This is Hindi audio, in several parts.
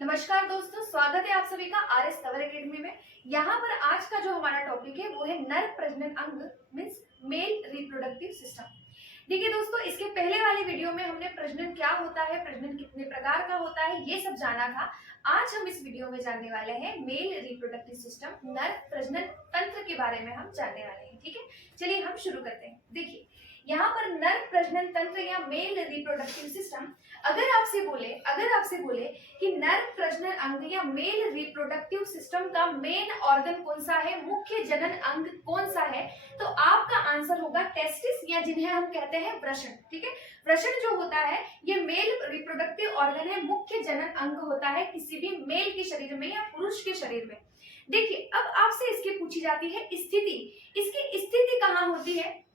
नमस्कार दोस्तों, स्वागत है आप सभी का आर एस तंवर एकेडमी में। यहाँ पर आज का जो हमारा टॉपिक है वो है नर प्रजनन अंग मीन्स मेल रिप्रोडक्टिव सिस्टम। देखिए दोस्तों, इसके पहले वाली वीडियो में हमने प्रजनन क्या होता है, प्रजनन कितने प्रकार का होता है, ये सब जाना था। आज हम इस वीडियो में जानने वाले हैं मेल रिप्रोडक्टिव सिस्टम, नर प्रजनन तंत्र के बारे में हम जानने वाले हैं। ठीक है, चलिए हम शुरू करते हैं। देखिए यहाँ पर नर प्रजनन तंत्र या मेल रिप्रोडक्टिव सिस्टम, अगर आपसे बोले कि नर प्रजनन अंग या मेल रिप्रोडक्टिव सिस्टम का मेन ऑर्गन कौन सा है, मुख्य जनन अंग कौन सा है, तो आपका आंसर होगा टेस्टिस या जिन्हें हम कहते हैं वृषण। ठीक है, वृषण जो होता है ये मेल रिप्रोडक्टिव ऑर्गन है, मुख्य जनन अंग होता है किसी भी मेल के शरीर में या पुरुष के शरीर में। देखिए अब आपसे इसकी पूछी जाती है स्थिति, इसकी स्थिति कहाँ होती है।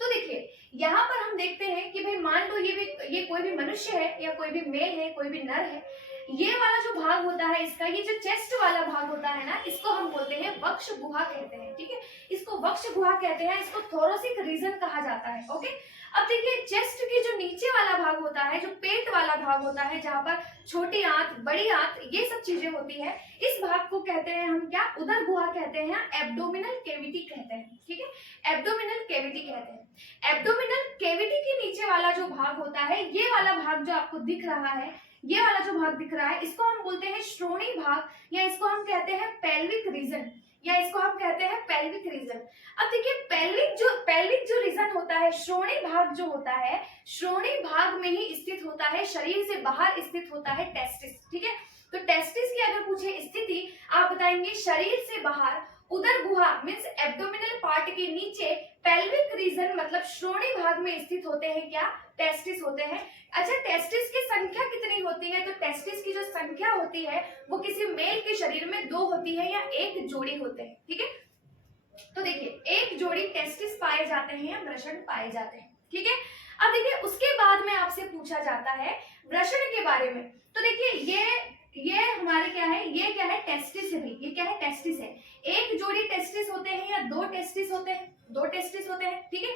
तो देखिए यहाँ पर हम देखते हैं कि भाई मान लो ये कोई भी मनुष्य है या कोई भी मेल है, कोई भी नर है, ये वाला जो भाग होता है इसका, ये जो चेस्ट वाला भाग होता है ना, इसको हम बोलते हैं वक्ष गुहा कहते हैं। ठीक है, इसको वक्ष गुहा कहते हैं, इसको थोरोसिक रीजन कहा जाता है। ओके, अब देखिए चेस्ट के जो नीचे वाला भाग होता है, जो पेट वाला भाग होता है, जहाँ पर छोटी आंत, बड़ी आंत, ये सब चीजें होती है, इस भाग को कहते हैं हम क्या, उदर गुहा कहते हैं, एब्डोमिनल केविटी कहते हैं। ठीक है, एब्डोमिनल केविटी कहते हैं। एब्डोमिनल केविटी के नीचे वाला जो भाग होता है, ये वाला भाग जो आपको दिख रहा है, ये वाला जो भाग दिख रहा है, इसको हम बोलते हैं श्रोणी भाग, या इसको हम कहते हैं पेल्विक रीजन, या इसको हम कहते हैं पेल्विक रीजन। अब देखिए पेल्विक जो रीजन होता है, श्रोणी भाग जो होता है, श्रोणी भाग में ही स्थित होता है, शरीर से बाहर स्थित होता है टेस्टिस। ठीक है, तो टेस्टिस की अगर पूछे स्थिति, आप बताएंगे शरीर से बाहर उदर गुहा मीन्स एब्डोमिनल पार्ट के नीचे पेल्विक रीजन मतलब श्रोणी भाग में स्थित होते हैं क्या, टेस्टिस होते हैं। अच्छा, टेस्टिस की संख्या कितनी होती है, तो टेस्टिस की जो संख्या होती है वो किसी मेल के शरीर में 2 होती है या एक जोड़ी होते हैं। ठीक है, तो देखिए एक जोड़ी टेस्टिस पाए जाते हैं या वृषण पाए जाते हैं। ठीक है, अब देखिए उसके बाद में आपसे पूछा जाता है वृषण के बारे में। तो देखिए ये हमारे क्या है, ये क्या है, टेस्टिस है भाई, ये क्या है, टेस्टिस है। एक जोड़ी टेस्टिस होते हैं या 2 टेस्टिस होते हैं, 2 टेस्टिस होते हैं। ठीक है,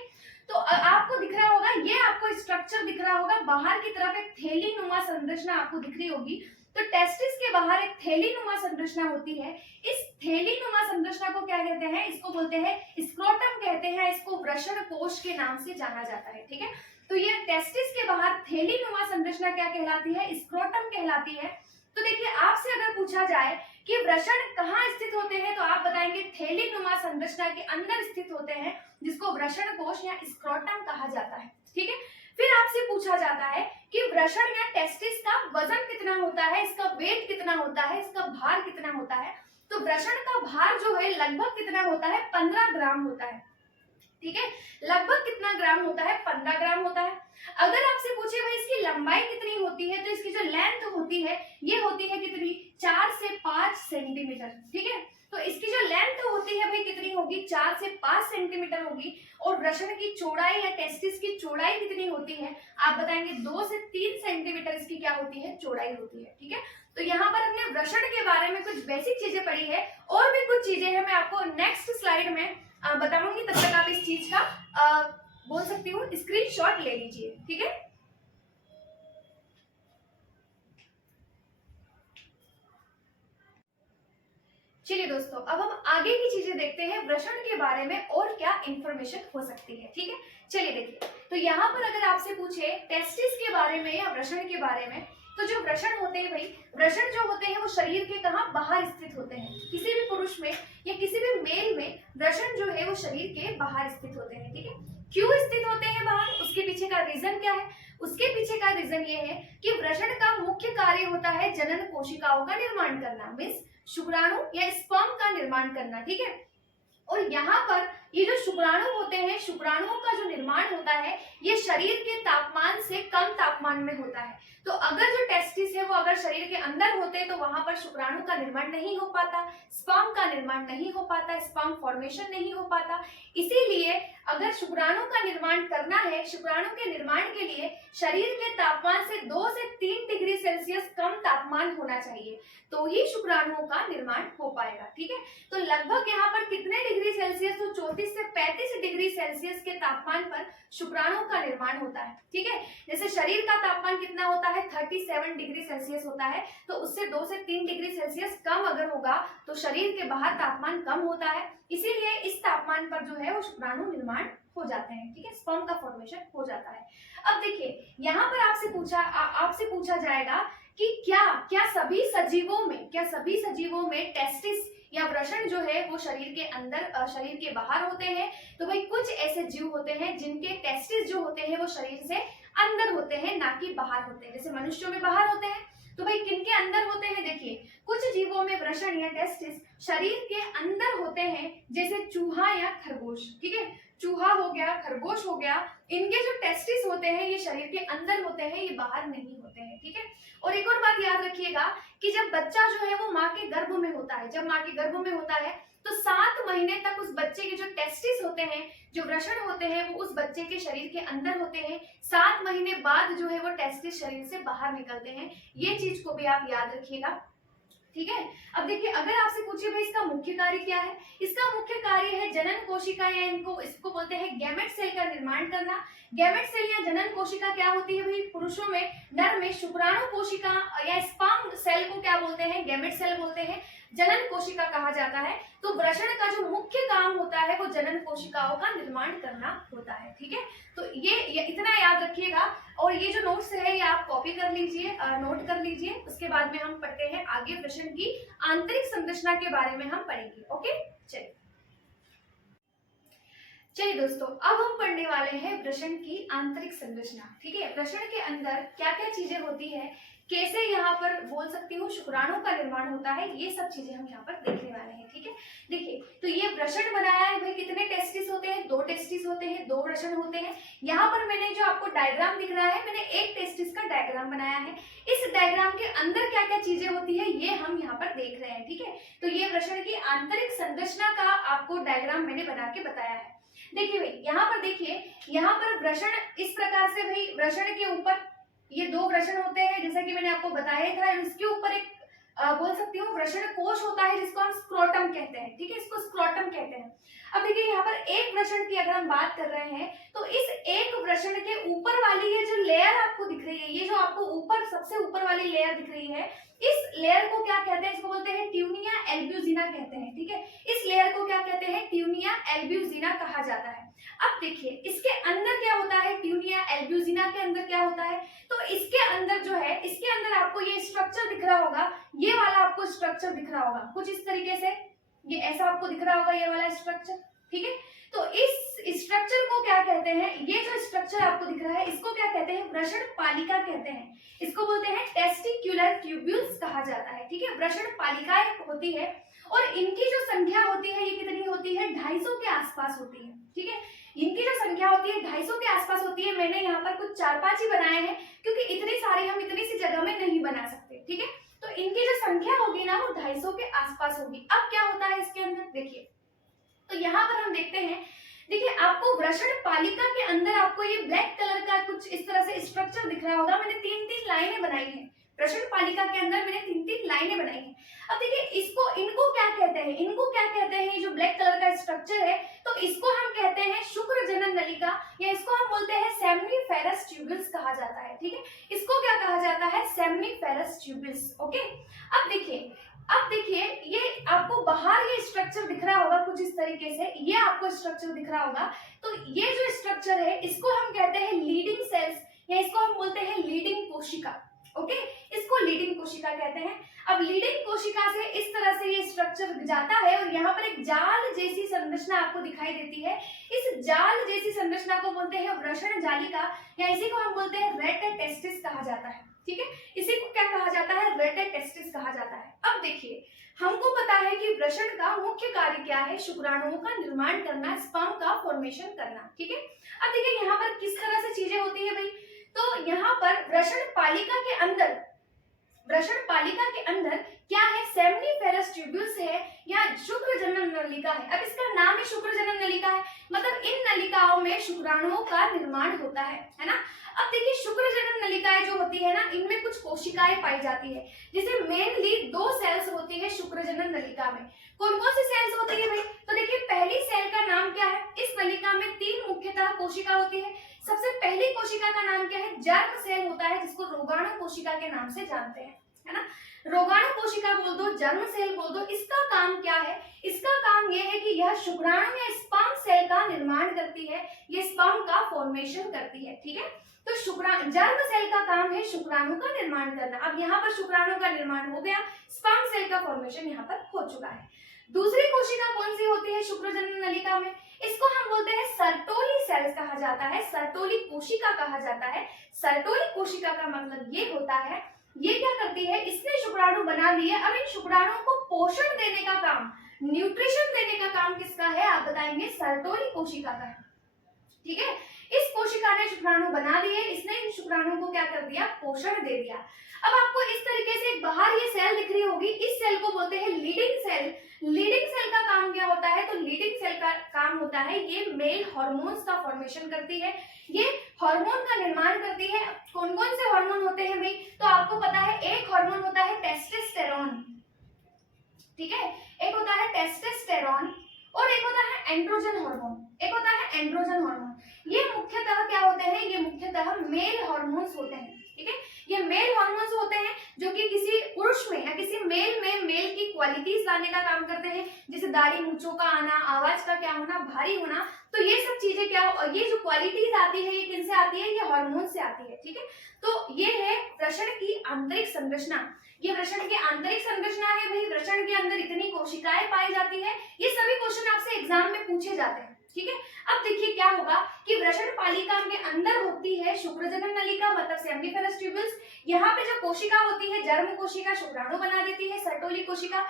तो आपको दिख रहा होगा, ये आपको स्ट्रक्चर दिख रहा होगा, बाहर की तरफ एक थैली नुमा संरचना आपको दिख रही होगी। तो टेस्टिस के बाहर एक थैली नुमा संरचना होती है। इस थैली नुमा संरचना को क्या कहते हैं, इसको बोलते हैं स्क्रोटम कहते हैं, इसको वृषण कोश के नाम से जाना जाता है। ठीक है, तो ये टेस्टिस के बाहर थैली नुमा संरचना क्या कहलाती है, स्क्रोटम कहलाती है। तो देखिए आपसे अगर पूछा जाए कि वृषण कहाँ स्थित होते हैं, तो आप बताएंगे थैली नुमा संरचना के अंदर स्थित होते हैं, जिसको वृषण कोश या स्क्रोटम कहा जाता है। ठीक है, फिर आपसे पूछा जाता है कि वृषण या टेस्टिस का वजन कितना होता है, इसका वेट कितना होता है, इसका भार कितना होता है। तो वृषण का भार जो है लगभग कितना होता है, 15 ग्राम होता है। ठीक है, लगभग कितना ग्राम होता है, 15 ग्राम होता है। अगर आपसे पूछे भाई इसकी लंबाई कितनी होती है, तो इसकी जो लेंथ होती है ये होती है कितनी, 4 से 5 सेंटीमीटर। ठीक है, तो इसकी जो लेंथ होती है भाई कितनी होगी, 4 से 5 सेंटीमीटर होगी। और वृषण की चौड़ाई या टेस्टिस की चौड़ाई कितनी होती है, आप बताएंगे 2 से 3 सेंटीमीटर इसकी क्या होती है, चौड़ाई होती है। ठीक है, तो यहाँ पर हमने वृषण के बारे में कुछ बेसिक चीजें पढ़ी है, और भी कुछ चीजें हैं मैं आपको नेक्स्ट स्लाइड में बताऊंगी। तब तक आप इस चीज का बोल सकती हूँ स्क्रीनशॉट ले लीजिए। ठीक है, चलिए दोस्तों, अब हम आगे की चीजें देखते हैं, वृषण के बारे में और क्या इंफॉर्मेशन हो सकती है। ठीक है, चलिए देखिए, तो यहाँ पर अगर आपसे पूछे टेस्टिस के बारे में या वृषण के बारे में, तो जो वृषण होते हैं भाई, वृषण जो होते हैं वो शरीर के कहाँ, बाहर स्थित होते हैं। किसी भी पुरुष में या किसी भी मेल में वृषण जो है वो शरीर के बाहर स्थित होते हैं। ठीक है, क्यों स्थित होते हैं बाहर, उसके पीछे का रीजन क्या है, उसके पीछे का रीजन ये है कि वृषण का मुख्य कार्य होता है जनन कोशिकाओं का निर्माण करना, मीन्स शुक्राणु या स्पर्म का निर्माण करना। ठीक है, और यहाँ पर ये जो शुक्राणु होते हैं, शुक्राणुओं का जो निर्माण होता है ये शरीर के तापमान से कम तापमान में होता है। तो अगर जो टेस्टिस है वो अगर शरीर के अंदर होते तो वहां पर शुक्राणु का निर्माण नहीं हो पाता, स्पर्म का निर्माण नहीं हो पाता, स्पर्म फॉर्मेशन नहीं हो पाता। इसीलिए अगर शुक्राणु का निर्माण करना है, शुक्राणु के निर्माण के लिए शरीर के तापमान से 2 से 3 डिग्री सेल्सियस कम तापमान होना चाहिए, तो ही शुक्राणुओं का निर्माण हो पाएगा। ठीक है, तो लगभग यहाँ पर कितने डिग्री सेल्सियस, तो 34 से 35 डिग्री सेल्सियस के तापमान पर शुक्राणु का निर्माण होता है। ठीक है, जैसे शरीर का तापमान कितना होता है, 37 डिग्री सेल्सियस होता है, तो उससे 2 से 3 डिग्री सेल्सियस कम अगर होगा तो शरीर के बाहर तापमान कम होता है, इसीलिए इस तापमान पर जो है वो शुक्राणु निर्माण हो जाते हैं, ठीक है, स्पर्म का फॉर्मेशन हो जाता है। अब देखिए यहाँ पर आपसे पूछा जाएगा कि क्या सभी सजीवों में टेस्टिस या वृषण जो है वो शरीर के अंदर शरीर के बाहर होते हैं? तो भाई कुछ ऐसे जीव होते हैं जिनके टेस्टिस जो होते हैं वो शरीर से अंदर होते हैं, ना कि बाहर होते हैं। जैसे मनुष्यों में बाहर होते हैं, तो भाई किनके अंदर होते हैं? देखिए कुछ जीवों में वृषण या टेस्टिस शरीर के अंदर होते हैं, जैसे चूहा या खरगोश, ठीक है, चूहा हो गया, खरगोश हो गया, इनके जो टेस्टिस होते हैं ये शरीर के अंदर होते हैं, ये बाहर नहीं होते हैं, ठीक है। और एक और बात याद रखिएगा कि जब बच्चा जो है वो माँ के गर्भ में होता है, जब माँ के गर्भ में होता है तो 7 महीने तक उस बच्चे के जो टेस्टिस होते हैं, जो वृषण होते हैं, वो उस बच्चे के शरीर के अंदर होते हैं। 7 महीने बाद जो है वो टेस्टिस शरीर से बाहर निकलते हैं। ये चीज को भी आप याद रखिएगा, ठीक है। अब देखिए अगर आपसे पूछे भाई इसका मुख्य कार्य क्या है, इसका मुख्य कार्य है जनन कोशिका या इसको बोलते हैं गैमेट सेल का निर्माण करना। गैमेट सेल या जनन कोशिका क्या होती है भाई? पुरुषों में, नर में शुक्राणु कोशिका या स्पर्म सेल को क्या बोलते हैं? गैमेट सेल बोलते हैं, जनन कोशिका कहा जाता है। तो वृषण का जो मुख्य काम होता है वो जनन कोशिकाओं का निर्माण करना होता है, ठीक है। तो ये इतना याद रखिएगा, और ये जो नोट्स है ये आप कॉपी कर लीजिए, नोट कर लीजिए। उसके बाद में हम पढ़ते हैं आगे वृषण की आंतरिक संरचना के बारे में हम पढ़ेंगे। ओके, चलिए दोस्तों, अब हम पढ़ने वाले हैं वृषण की आंतरिक संरचना, ठीक है। वृषण के अंदर क्या क्या चीजें होती है, कैसे यहाँ पर बोल सकती हूँ शुक्राणु का निर्माण होता है, ये सब चीजें हम यहाँ पर देखने वाले हैं, ठीक है। देखिए तो ये वृषण बनाया है भाई, कितने टेस्टिस होते हैं? 2 टेस्टिस होते हैं, 2 वृषण होते हैं। यहाँ पर मैंने जो आपको डायग्राम दिख रहा है, मैंने एक टेस्टिस का डायग्राम बनाया है। इस डायग्राम के अंदर क्या क्या चीजें होती है ये हम यहाँ पर देख रहे हैं, ठीक है। तो ये वृषण की आंतरिक संरचना का आपको डायग्राम मैंने बना के बताया है। देखिए भाई यहाँ पर देखिए, यहाँ पर वृषण इस प्रकार से, भाई वृषण के ऊपर ये 2 वृषण होते हैं जैसा कि मैंने आपको बताया था। इसके ऊपर एक बोल सकती हूँ वृषण कोश होता है जिसको हम स्क्रोटम कहते हैं, ठीक है, इसको स्क्रोटम कहते हैं। अब देखिए यहाँ पर एक वृषण की अगर हम बात कर रहे हैं तो इस एक वृषण के ऊपर वाली ये जो लेयर आपको दिख रही है, ये जो आपको ऊपर सबसे ऊपर वाली लेयर दिख रही है, इस लेयर को क्या कहते हैं? इसको बोलते हैं ट्यूनिया एल्ब्यूजिना कहते हैं, ठीक है। इस लेयर को क्या कहते हैं? ट्यूनिया एल्ब्यूजिना कहा जाता है। अब देखिए इसके अंदर क्या होता है, ट्यूनिया एल्ब्यूजिना के अंदर क्या होता है? तो इसके अंदर जो है, इसके अंदर आपको ये स्ट्रक्चर दिख रहा होगा, ये वाला आपको स्ट्रक्चर दिख रहा होगा कुछ इस तरीके से, ये ऐसा आपको दिख रहा होगा ये वाला स्ट्रक्चर, ठीक है। तो इस स्ट्रक्चर को क्या कहते हैं? ये जो स्ट्रक्चर आपको दिख रहा है इसको क्या कहते हैं? वृषण पालिका कहते हैं। इसको बोलते हैं टेस्टिक्युलर ट्यूब्यूल्स कहा जाता है, ठीक है। वृषण पालिकाएं होती है और इनकी जो संख्या होती है ये कितनी होती है? 250 के आसपास होती है, ठीक है। इनकी जो संख्या होती है 250 के आसपास होती है। मैंने यहाँ पर कुछ 4-5 ही बनाए हैं क्योंकि इतनी सारी हम इतनी सी जगह में नहीं बना सकते, ठीक है। तो इनकी जो संख्या होगी ना वो 250 के आसपास होगी। अब क्या होता है इसके अंदर देखिए, तो यहाँ पर हम देखते हैं, देखिए आपको वृषण पालिका के अंदर आपको ये ब्लैक कलर का कुछ इस तरह से स्ट्रक्चर दिख रहा होगा। मैंने 3-3 लाइनें बनाई हैं, वृषण पालिका के अंदर मैंने 3-3 लाइनें बनाई हैं। अब देखिए इनको क्या कहते हैं? इनको क्या कहते हैं? ये जो ब्लैक कलर का स्ट्रक्चर है तो इसको हम कहते हैं शुक्र जनन नलिका, या इसको हम बोलते हैं सेमनीफेरस ट्यूब्यूल्स कहा जाता है, ठीक है। इसको क्या कहा जाता है? Seminiferous tubules, okay. अब देखिए ये आपको बाहर ये स्ट्रक्चर दिख रहा होगा कुछ इस तरीके से, ये आपको स्ट्रक्चर दिख रहा होगा। तो ये जो स्ट्रक्चर है इसको हम कहते हैं लीडिंग सेल्स, या इसको हम बोलते हैं लीडिंग कोशिका, ओके। इसको लीडिंग कोशिका कहते हैं। अब लीडिंग कोशिका से इस तरह से ये स्ट्रक्चर जाता है और यहाँ पर एक जाल जैसी संरचना आपको दिखाई देती है। इस जाल जैसी संरचना को बोलते हैं वृषण जालिका, या इसी को हम बोलते हैं रेट टेस्टिस कहा जाता है, ठीक है। इसी को क्या कहा जाता है? रेट टेस्टिस कहा जाता है। अब देखिए हमको पता है कि वृषण का मुख्य कार्य क्या है? शुक्राणुओं का निर्माण करना, स्पर्म का फॉर्मेशन करना, ठीक है। अब देखिए यहाँ पर किस तरह से चीजें होती है भाई, तो यहाँ पर वृषण पालिका के अंदर क्या है? सेमनीफेरस ट्यूब्यूल्स है या शुक्र जनन नलिका है। अब इसका नाम ही शुक्र जनन नलिका है, मतलब इन नलिकाओं में शुक्राणुओं का निर्माण होता है ना। अब देखिए शुक्र जनन नलिकाएं जो होती है ना, इनमें कुछ कोशिकाएं पाई जाती है, जिसे मेनली 2 सेल्स होती है शुक्र जनन नलिका में। कौन कौन सी सेल्स होती है भाई? तो देखिए पहली सेल का नाम क्या है? इस नलिका में 3 मुख्यतः कोशिका होती है। सबसे पहली कोशिका का नाम क्या है? जर्म सेल होता है, जिसको रोगाणु कोशिका के नाम से जानते हैं, है ना। रोगाणु कोशिका बोल दो, जर्म सेल बोल दो, इसका काम क्या है? इसका काम यह है कि यह शुक्राणु या स्पर्म सेल का निर्माण करती है, ये स्पर्म का फॉर्मेशन करती है, ठीक है। तो जर्म सेल का काम है शुक्राणु का निर्माण करना। अब यहाँ पर शुक्राणु का निर्माण हो गया, स्पर्म सेल का फॉर्मेशन यहाँ पर हो चुका है। दूसरी कोशिका कौन सी होती है शुक्रजनन नलिका में? इसको हम बोलते हैं सर्टोली सेल्स कहा जाता है, सर्टोली कोशिका कहा जाता है। सर्टोली कोशिका का मतलब ये होता है, ये क्या करती है, इसने शुक्राणु बना लिए, अब इन शुक्राणुओं को पोषण देने का काम, न्यूट्रिशन देने का काम किसका है? आप बताएंगे सर्टोली कोशिका का है, ठीक है। इस कोशिका ने शुक्राणु बना दिए, इसने इन शुक्राणुओं को क्या कर दिया? पोषण दे दिया। अब आपको इस तरीके से बाहर ये सेल दिख रही होगी, इस सेल को बोलते हैं लीडिंग सेल। लीडिंग सेल का काम क्या होता है? तो लीडिंग सेल का काम होता है ये मेल हार्मोन्स का फॉर्मेशन करती है, ये हार्मोन का निर्माण करती है। कौन कौन से हार्मोन होते हैं भाई? तो आपको पता है एक हार्मोन होता है टेस्टोस्टेरोन, ठीक है, एक होता है टेस्टोस्टेरोन और एक होता है एंड्रोजन हार्मोन, एक होता है एंड्रोजन हार्मोन। ये मुख्यतः क्या होते हैं? ये मुख्यतः मेल हार्मोन्स होते हैं, ठीक है। ये मेल हार्मोन्स होते हैं जो कि किसी पुरुष में या किसी मेल में मेल की क्वालिटीज लाने का काम करते हैं, जैसे दाढ़ी मूंछों का आना, आवाज का क्या होना, भारी होना। तो ये सब चीजें क्या, ये जो क्वालिटीज आती है ये किनसे आती है? ये हार्मोन से आती है, ठीक है। तो ये है वृषण की आंतरिक संरचना। ये वृषण की आंतरिक संरचना है भाई। वृषण के अंदर इतनी कोशिकाएं पाई जाती है, ये सभी क्वेश्चन आपसे एग्जाम में पूछे जाते हैं, ठीक है। अब देखिए क्या होगा कि वृषण पालिका के अंदर होती है शुक्रजनन नलिका, मतलब सेमिफेरस ट्यूबल्स। यहाँ पे जो कोशिका होती है, जर्म कोशिका शुक्राणु बना देती है, सर्टोली कोशिका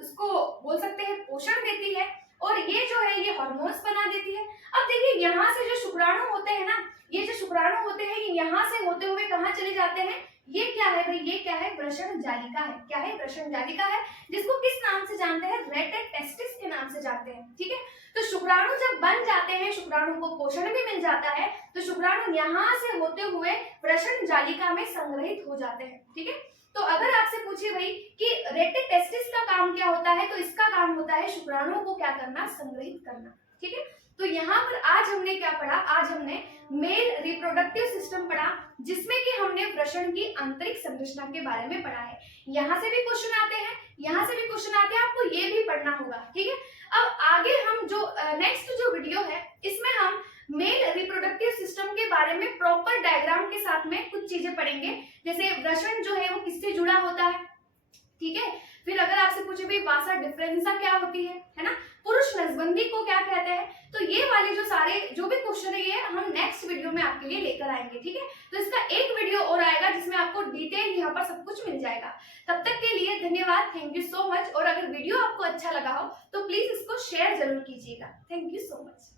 उसको बोल सकते हैं पोषण देती है, और ये जो है ये हार्मोन्स बना देती है। अब देखिए यहाँ से जो शुक्राणु होते हैं ना, ये जो शुक्राणु होते हैं ये यहाँ से होते हुए कहाँ चले जाते हैं? ये क्या है भाई? ये क्या है? वृषण जालिका है। क्या है? वृषण जालिका है, जिसको किस नाम से जानते हैं? रेटेड टेस्टिस के नाम से जानते हैं, ठीक है। तो शुक्राणु जब बन जाते हैं, शुक्राणु को पोषण भी मिल जाता है, तो शुक्राणु यहाँ से होते हुए वृषण जालिका में संग्रहित हो जाते हैं, ठीक है। तो अगर आपसे पूछे भाई कि रेटेड टेस्टिस का काम क्या होता है, तो इसका काम होता है शुक्राणुओं को क्या करना? संग्रहित करना, ठीक है। तो यहाँ पर आज हमने क्या पढ़ा? आज हमने मेल रिप्रोडक्टिव सिस्टम पढ़ा, जिसमें कि हमने वृषण की आंतरिक संरचना के बारे में पढ़ा है। यहाँ से भी क्वेश्चन आते हैं, यहाँ से भी क्वेश्चन आते हैं, आपको ये भी पढ़ना होगा, ठीक है। अब आगे हम जो नेक्स्ट जो वीडियो है, इसमें हम मेल रिप्रोडक्टिव सिस्टम के बारे में प्रॉपर डायग्राम के साथ में कुछ चीजें पढ़ेंगे, जैसे वृषण जो है वो किससे जुड़ा होता है, ठीक है। फिर अगर आपसे पूछे भाई वासा डिफरेंसा क्या होती है ना, पुरुष नसबंदी को क्या कहते हैं, तो ये वाले जो सारे जो भी क्वेश्चन है ये हम नेक्स्ट वीडियो में आपके लिए लेकर आएंगे, ठीक है। तो इसका एक वीडियो और आएगा जिसमें आपको डिटेल यहाँ पर सब कुछ मिल जाएगा। तब तक के लिए धन्यवाद, थैंक यू सो मच। और अगर वीडियो आपको अच्छा लगा हो तो प्लीज इसको शेयर जरूर कीजिएगा। Thank you so much.